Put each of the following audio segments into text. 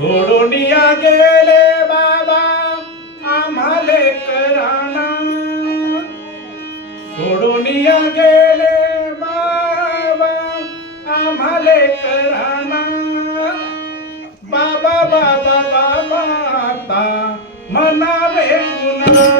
सोडून गेले बाबा आम्हाले कराना सोडून गेले बाबा आम्हाले कराना बाबा बाबा बाबा आता म्हणावे पुन्हा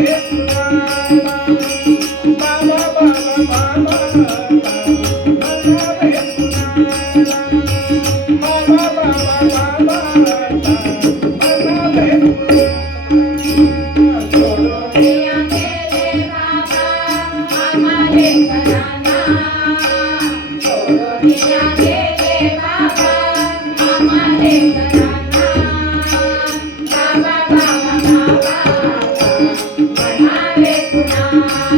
Yeah.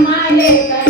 सोडून